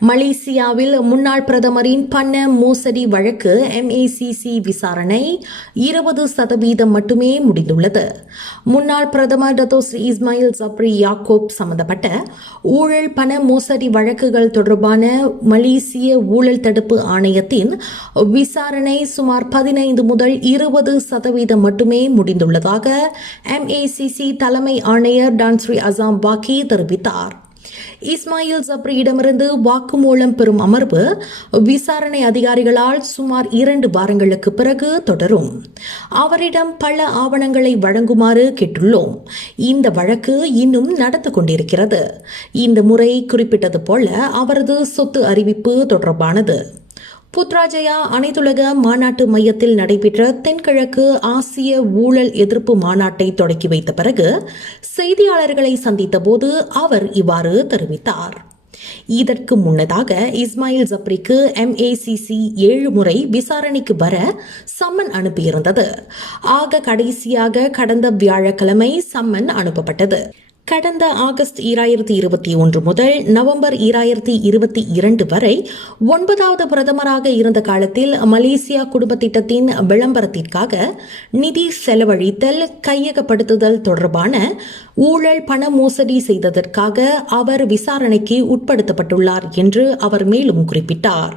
மலேசியாவில் முன்னாள் பிரதமரின் பண மோசடி வழக்கு எம்ஏசிசி விசாரணை இருபது சதவீதம் மட்டுமே முடிந்துள்ளது. முன்னாள் பிரதமர் டதோஸ் இஸ்மாயில் சப்ரி யாக்கோப் சம்பந்தப்பட்ட ஊழல் பண மோசடி வழக்குகள் தொடர்பான மலேசிய ஊழல் தடுப்பு ஆணையத்தின் விசாரணை சுமார் பதினைந்து முதல் இருபது சதவீதம் மட்டுமே முடிந்துள்ளதாக எம்ஏசிசி தலைமை ஆணையர் டான்ஸ்ரீ அசாம் பாக்கி தெரிவித்தார். இஸ்மாயில் ஜப்ரியிடமிருந்து வாக்குமூலம் பெறும் அமர்வு விசாரணை அதிகாரிகளால் சுமார் இரண்டு வாரங்களுக்கு பிறகு தொடரும். அவரிடம் பல ஆவணங்களை வழங்குமாறு கேட்டுள்ளோம். இந்த வழக்கு இன்னும் நடந்து கொண்டிருக்கிறது. இந்த முறை குறிப்பிட்டது போல அவரது சொத்து அறிவிப்பு தொடர்பானது. புத்ராஜயா அனைத்துலக மாநாட்டு மையத்தில் நடைபெற்ற தென்கிழக்கு ஆசிய ஊழல் எதிர்ப்பு மாநாட்டை தொடக்கி வைத்த பிறகு செய்தியாளர்களை சந்தித்தபோது அவர் இவ்வாறு தெரிவித்தார். இதற்கு முன்னதாக இஸ்மாயில் ஜப்ரிக்கு எம்ஏசிசி ஏழு முறை விசாரணைக்கு வர சம்மன் அனுப்பியிருந்தது. ஆக கடைசியாக கடந்த வியாழக்கிழமை சம்மன் அனுப்பப்பட்டது. கடந்த ஆகஸ்ட் ஈராயிரத்தி இருபத்தி ஒன்று முதல் நவம்பர் ஈராயிரத்தி இருபத்தி இரண்டு வரை ஒன்பதாவது பிரதமராக இருந்த காலத்தில் மலேசியா குடும்ப திட்டத்தின் விளம்பரத்திற்காக நிதி செலவழித்தல் கையகப்படுத்துதல் தொடர்பான ஊழல் பண மோசடி செய்ததற்காக அவர் விசாரணைக்கு உட்படுத்தப்பட்டுள்ளார் என்று அவர் மேலும் குறிப்பிட்டார்.